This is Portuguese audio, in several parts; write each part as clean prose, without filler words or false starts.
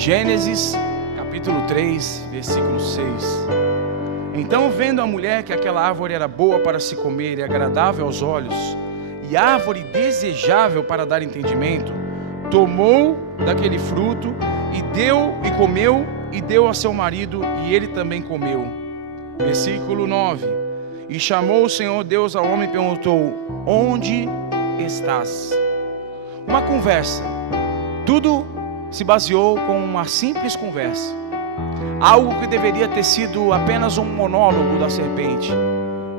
Gênesis capítulo 3, versículo 6. Então, vendo a mulher que aquela árvore era boa para se comer e agradável aos olhos, e árvore desejável para dar entendimento, tomou daquele fruto e comeu e deu a seu marido, e ele também comeu. Versículo 9. E chamou o Senhor Deus ao homem e perguntou: onde estás? Uma conversa. Tudo se baseou com uma simples conversa. Algo que deveria ter sido apenas um monólogo da serpente,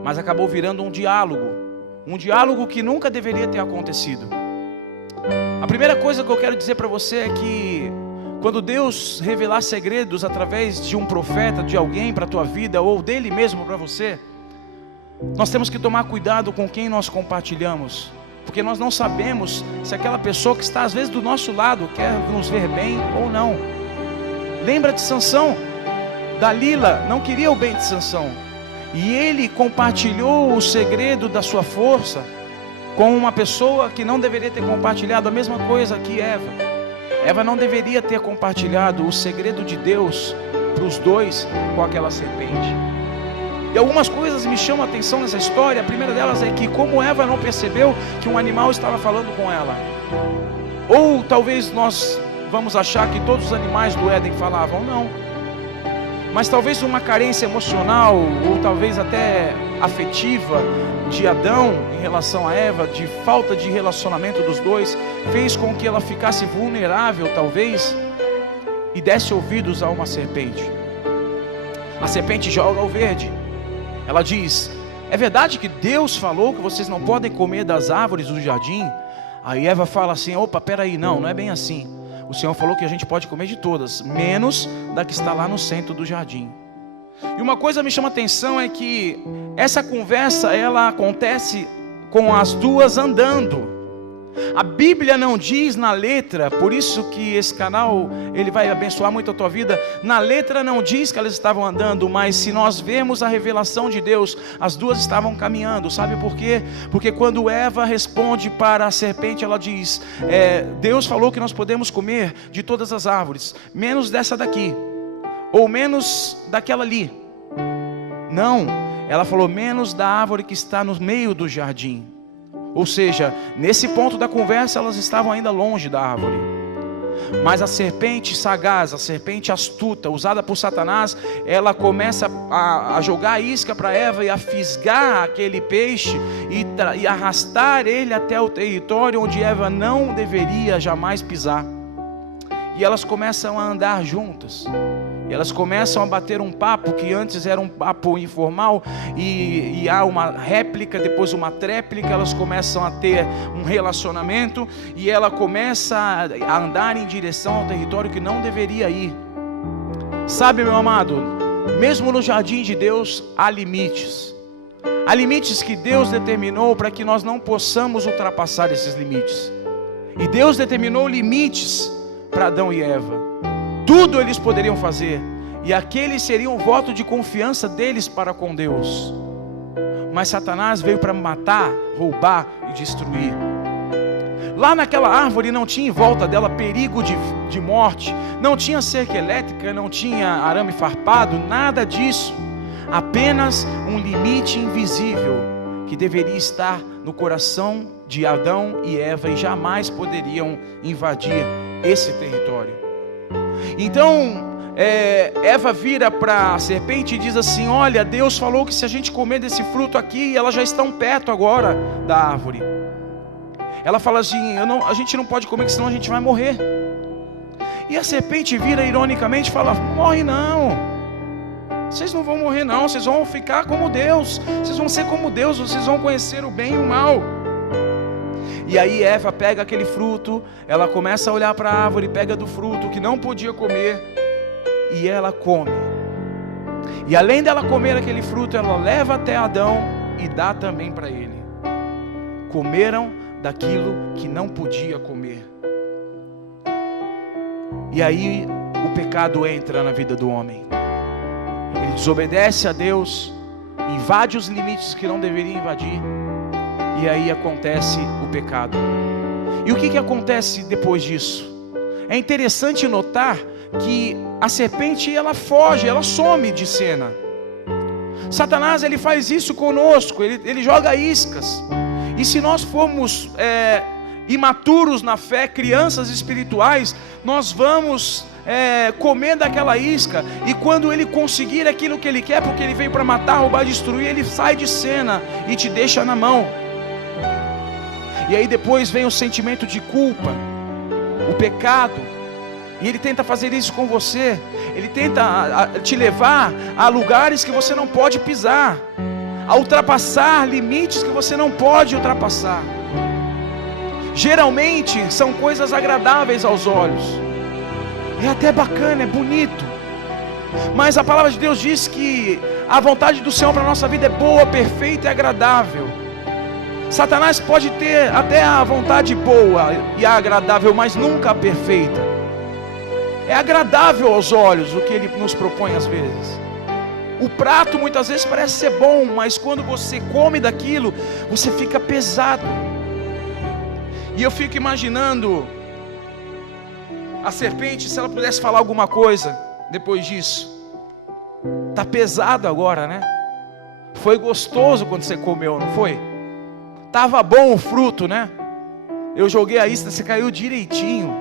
mas acabou virando um diálogo que nunca deveria ter acontecido. A primeira coisa que eu quero dizer para você é que quando Deus revelar segredos através de um profeta, de alguém para a tua vida, ou dele mesmo para você, nós temos que tomar cuidado com quem nós compartilhamos, porque nós não sabemos se aquela pessoa que está às vezes do nosso lado quer nos ver bem ou não. Lembra de Sansão? Dalila não queria o bem de Sansão, e ele compartilhou o segredo da sua força com uma pessoa que não deveria ter compartilhado. A mesma coisa que Eva não deveria ter compartilhado o segredo de Deus para os dois com aquela serpente. E algumas coisas me chamam a atenção nessa história. A primeira delas é que como Eva não percebeu que um animal estava falando com ela. Ou talvez nós vamos achar que todos os animais do Éden falavam, não. Mas talvez uma carência emocional, ou talvez até afetiva, de Adão em relação a Eva, de falta de relacionamento dos dois, fez com que ela ficasse vulnerável talvez, e desse ouvidos a uma serpente. A serpente joga o verde. Ela diz: é verdade que Deus falou que vocês não podem comer das árvores do jardim? Aí Eva fala assim: opa, peraí, não é bem assim. O Senhor falou que a gente pode comer de todas, menos da que está lá no centro do jardim. E uma coisa me chama a atenção é que essa conversa, ela acontece com as duas andando. A Bíblia não diz na letra, por isso que esse canal ele vai abençoar muito a tua vida. Na letra não diz que elas estavam andando, mas se nós vemos a revelação de Deus, as duas estavam caminhando. Sabe por quê? Porque quando Eva responde para a serpente, ela diz: Deus falou que nós podemos comer de todas as árvores, menos dessa daqui, ou menos daquela ali. Não, ela falou menos da árvore que está no meio do jardim. Ou seja, nesse ponto da conversa elas estavam ainda longe da árvore. Mas a serpente sagaz, a serpente astuta, usada por Satanás, ela começa a jogar a isca para Eva e a fisgar aquele peixe e arrastar ele até o território onde Eva não deveria jamais pisar. E elas começam a andar juntas. E elas começam a bater um papo que antes era um papo informal, e há uma réplica, depois uma tréplica. Elas começam a ter um relacionamento, e ela começa a andar em direção ao território que não deveria ir. Sabe, meu amado, mesmo no jardim de Deus há limites. Há limites que Deus determinou para que nós não possamos ultrapassar esses limites. E Deus determinou limites para Adão e Eva. Tudo eles poderiam fazer, e aquele seria um voto de confiança deles para com Deus. Mas Satanás veio para matar, roubar e destruir. Lá naquela árvore não tinha em volta dela perigo de morte, não tinha cerca elétrica, não tinha arame farpado, nada disso. Apenas um limite invisível que deveria estar no coração de Adão e Eva, e jamais poderiam invadir esse território. Então Eva vira para a serpente e diz assim: olha, Deus falou que se a gente comer desse fruto aqui, elas já estão perto agora da árvore. Ela fala assim: a gente não pode comer, senão a gente vai morrer. E a serpente vira ironicamente e fala: morre não, vocês não vão morrer não, vocês vão ficar como Deus, vocês vão ser como Deus, vocês vão conhecer o bem e o mal. E aí Eva pega aquele fruto, ela começa a olhar para a árvore, pega do fruto que não podia comer, e ela come. E além dela comer aquele fruto, ela leva até Adão e dá também para ele. Comeram daquilo que não podia comer. E aí o pecado entra na vida do homem. Ele desobedece a Deus, invade os limites que não deveria invadir, e aí acontece o pecado. E o que acontece depois disso? É interessante notar que a serpente, ela foge, ela some de cena. Satanás, ele faz isso conosco, ele joga iscas. E se nós formos imaturos na fé, crianças espirituais, nós vamos comer daquela isca. E quando ele conseguir aquilo que ele quer, porque ele veio para matar, roubar, destruir, ele sai de cena e te deixa na mão. E aí depois vem o sentimento de culpa, o pecado. E ele tenta fazer isso com você. Ele tenta te levar a lugares que você não pode pisar, a ultrapassar limites que você não pode ultrapassar. Geralmente são coisas agradáveis aos olhos, é até bacana, é bonito. Mas a palavra de Deus diz que a vontade do Senhor para a nossa vida é boa, perfeita e agradável. Satanás pode ter até a vontade boa e agradável, mas nunca a perfeita. É agradável aos olhos o que ele nos propõe às vezes. O prato muitas vezes parece ser bom, mas quando você come daquilo, você fica pesado. E eu fico imaginando a serpente, se ela pudesse falar alguma coisa depois disso. Tá pesado agora, né? Foi gostoso quando você comeu, não foi? Tava bom o fruto, né? Eu joguei a isca, você caiu direitinho.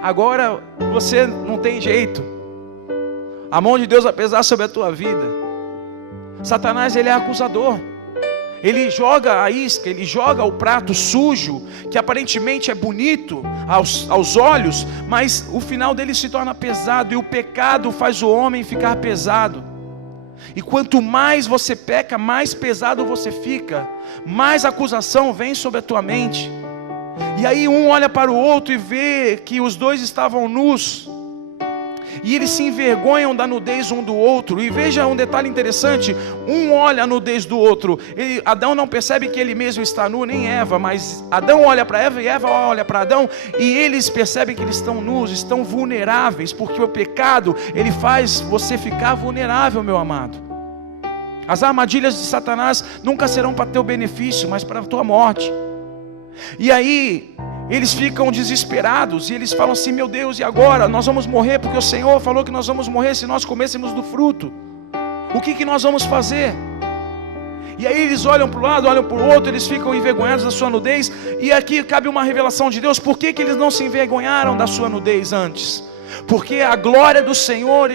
Agora você não tem jeito. A mão de Deus vai pesar sobre a tua vida. Satanás, ele é acusador. Ele joga a isca, ele joga o prato sujo, que aparentemente é bonito aos olhos, mas o final dele se torna pesado. E o pecado faz o homem ficar pesado. E quanto mais você peca, mais pesado você fica, mais acusação vem sobre a tua mente. E aí um olha para o outro e vê que os dois estavam nus, e eles se envergonham da nudez um do outro. E veja um detalhe interessante: um olha a nudez do outro. Adão não percebe que ele mesmo está nu, nem Eva, mas Adão olha para Eva e Eva olha para Adão, e eles percebem que eles estão nus, estão vulneráveis, porque o pecado, ele faz você ficar vulnerável, meu amado. As armadilhas de Satanás nunca serão para teu benefício, mas para a tua morte. E aí eles ficam desesperados, e eles falam assim: meu Deus, e agora? Nós vamos morrer, porque o Senhor falou que nós vamos morrer se nós comêssemos do fruto. O que nós vamos fazer? E aí eles olham para um lado, olham para o outro, eles ficam envergonhados da sua nudez. E aqui cabe uma revelação de Deus. Por que eles não se envergonharam da sua nudez antes? Porque a glória do Senhor,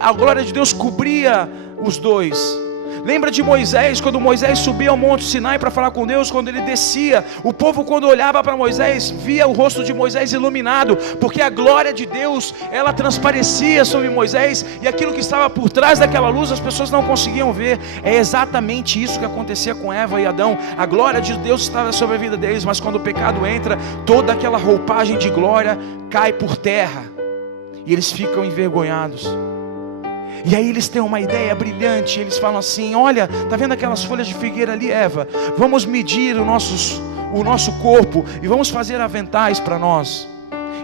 a glória de Deus cobria os dois. Lembra de Moisés, quando Moisés subia ao Monte Sinai para falar com Deus? Quando ele descia, o povo, quando olhava para Moisés, via o rosto de Moisés iluminado, porque a glória de Deus, ela transparecia sobre Moisés, e aquilo que estava por trás daquela luz, as pessoas não conseguiam ver. É exatamente isso que acontecia com Eva e Adão. A glória de Deus estava sobre a vida deles, mas quando o pecado entra, toda aquela roupagem de glória cai por terra, e eles ficam envergonhados. E aí eles têm uma ideia brilhante. Eles falam assim: olha, tá vendo aquelas folhas de figueira ali, Eva? Vamos medir o nosso corpo e vamos fazer aventais para nós.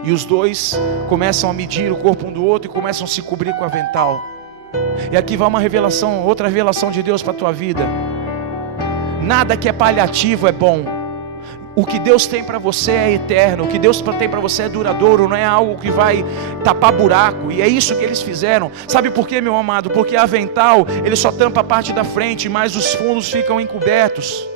E os dois começam a medir o corpo um do outro e começam a se cobrir com avental. E aqui vai uma revelação, outra revelação de Deus para a tua vida. Nada que é paliativo é bom. O que Deus tem para você é eterno. O que Deus tem para você é duradouro. Não é algo que vai tapar buraco. E é isso que eles fizeram. Sabe por quê, meu amado? Porque avental, ele só tampa a parte da frente, mas os fundos ficam encobertos.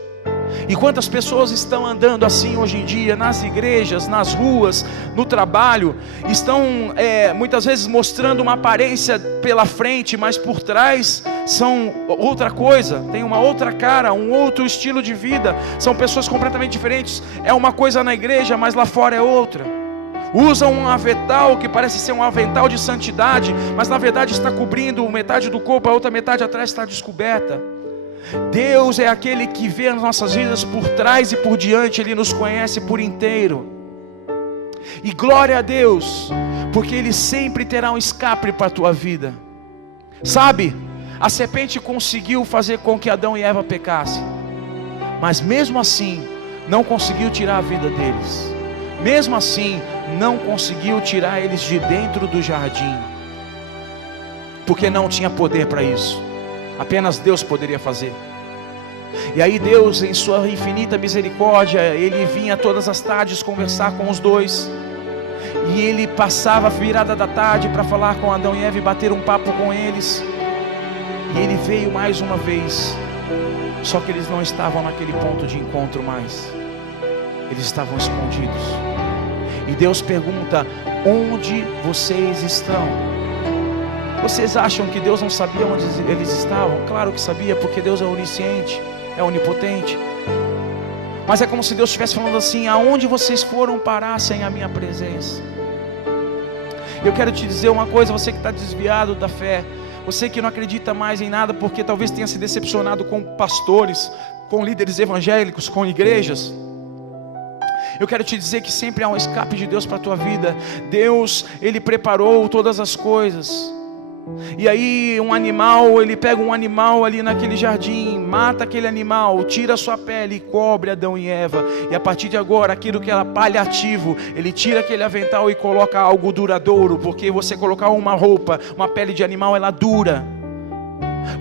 E quantas pessoas estão andando assim hoje em dia, nas igrejas, nas ruas, no trabalho, estão muitas vezes mostrando uma aparência pela frente, mas por trás são outra coisa, tem uma outra cara, um outro estilo de vida, são pessoas completamente diferentes. É uma coisa na igreja, mas lá fora é outra. Usam um avental que parece ser um avental de santidade, mas na verdade está cobrindo metade do corpo, a outra metade atrás está descoberta. Deus é aquele que vê as nossas vidas por trás e por diante. Ele nos conhece por inteiro. E glória a Deus, porque Ele sempre terá um escape para a tua vida. Sabe, a serpente conseguiu fazer com que Adão e Eva pecassem, mas mesmo assim não conseguiu tirar a vida deles. Mesmo assim não conseguiu tirar eles de dentro do jardim, porque não tinha poder para isso. Apenas Deus poderia fazer. E aí Deus, em sua infinita misericórdia, Ele vinha todas as tardes conversar com os dois. E E ele passava a virada da tarde para falar com Adão e Eva e bater um papo com eles. E ele veio mais uma vez. Só que eles não estavam naquele ponto de encontro mais. Eles estavam escondidos. E Deus pergunta: onde vocês estão? Vocês acham que Deus não sabia onde eles estavam? Claro que sabia, porque Deus é onisciente, é onipotente. Mas é como se Deus estivesse falando assim: aonde vocês foram parar sem a minha presença? Eu quero te dizer uma coisa, você que está desviado da fé, você que não acredita mais em nada porque talvez tenha se decepcionado com pastores, com líderes evangélicos, com igrejas. Eu quero te dizer que sempre há um escape de Deus para a tua vida. Deus, Ele preparou todas as coisas. E aí um animal, ele pega um animal ali naquele jardim, mata aquele animal, tira a sua pele e cobre Adão e Eva. E a partir de agora, aquilo que era paliativo, ele tira aquele avental e coloca algo duradouro. Porque você colocar uma roupa, uma pele de animal, ela dura.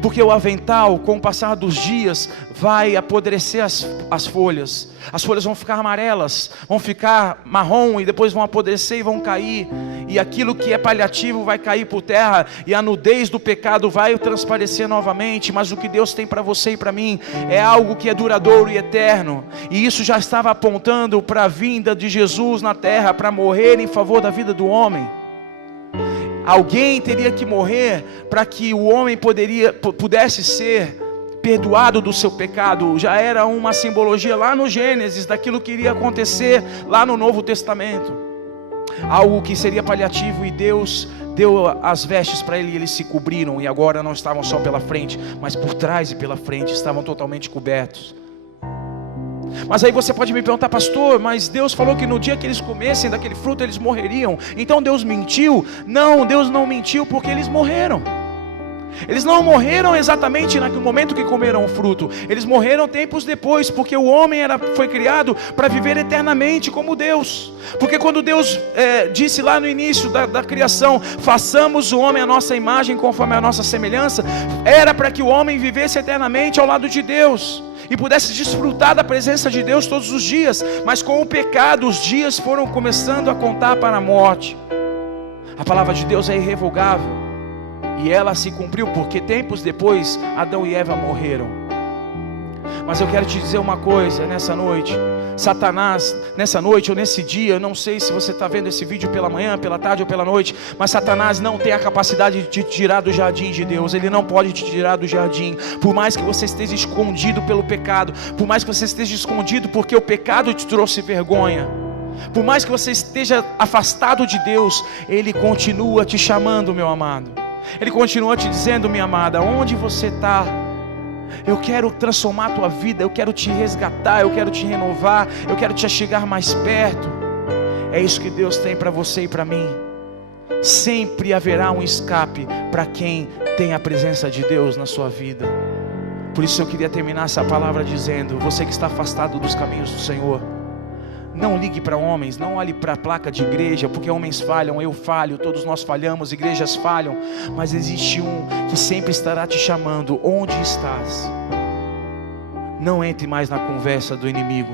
Porque o avental, com o passar dos dias, vai apodrecer as folhas. As folhas vão ficar amarelas, vão ficar marrom e depois vão apodrecer e vão cair. E aquilo que é paliativo vai cair por terra e a nudez do pecado vai transparecer novamente. Mas o que Deus tem para você e para mim é algo que é duradouro e eterno. E isso já estava apontando para a vinda de Jesus na terra, para morrer em favor da vida do homem. Alguém teria que morrer para que o homem pudesse ser perdoado do seu pecado. Já era uma simbologia lá no Gênesis daquilo que iria acontecer lá no Novo Testamento. Algo que seria paliativo, e Deus deu as vestes para ele e eles se cobriram. E agora não estavam só pela frente, mas por trás e pela frente estavam totalmente cobertos. Mas aí você pode me perguntar: pastor, mas Deus falou que no dia que eles comessem daquele fruto eles morreriam. Então Deus mentiu? Não, Deus não mentiu, porque eles morreram. Eles não morreram exatamente no momento que comeram o fruto. Eles morreram tempos depois, porque o homem foi criado para viver eternamente como Deus. Porque quando Deus disse lá no início da criação: façamos o homem à nossa imagem, conforme a nossa semelhança, era para que o homem vivesse eternamente ao lado de Deus e pudesse desfrutar da presença de Deus todos os dias. Mas com o pecado, os dias foram começando a contar para a morte. A palavra de Deus é irrevogável, e ela se cumpriu, porque tempos depois Adão e Eva morreram. Mas eu quero te dizer uma coisa nessa noite: Satanás, nessa noite ou nesse dia, eu não sei se você está vendo esse vídeo pela manhã, pela tarde ou pela noite, mas Satanás não tem a capacidade de te tirar do jardim de Deus. Ele não pode te tirar do jardim. Por mais que você esteja escondido pelo pecado, por mais que você esteja escondido porque o pecado te trouxe vergonha, por mais que você esteja afastado de Deus, Ele continua te chamando, meu amado. Ele continua te dizendo: minha amada, onde você está? Eu quero transformar a tua vida, eu quero te resgatar, eu quero te renovar, eu quero te chegar mais perto. É isso que Deus tem para você e para mim. Sempre haverá um escape para quem tem a presença de Deus na sua vida. Por isso eu queria terminar essa palavra dizendo: você que está afastado dos caminhos do Senhor, não ligue para homens, não olhe para a placa de igreja, porque homens falham, eu falho, todos nós falhamos, igrejas falham. Mas existe um que sempre estará te chamando: onde estás? Não entre mais na conversa do inimigo.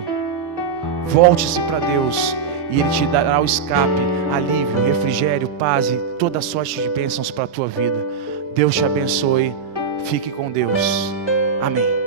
Volte-se para Deus e Ele te dará o escape, alívio, refrigério, paz e toda sorte de bênçãos para a tua vida. Deus te abençoe, fique com Deus, amém.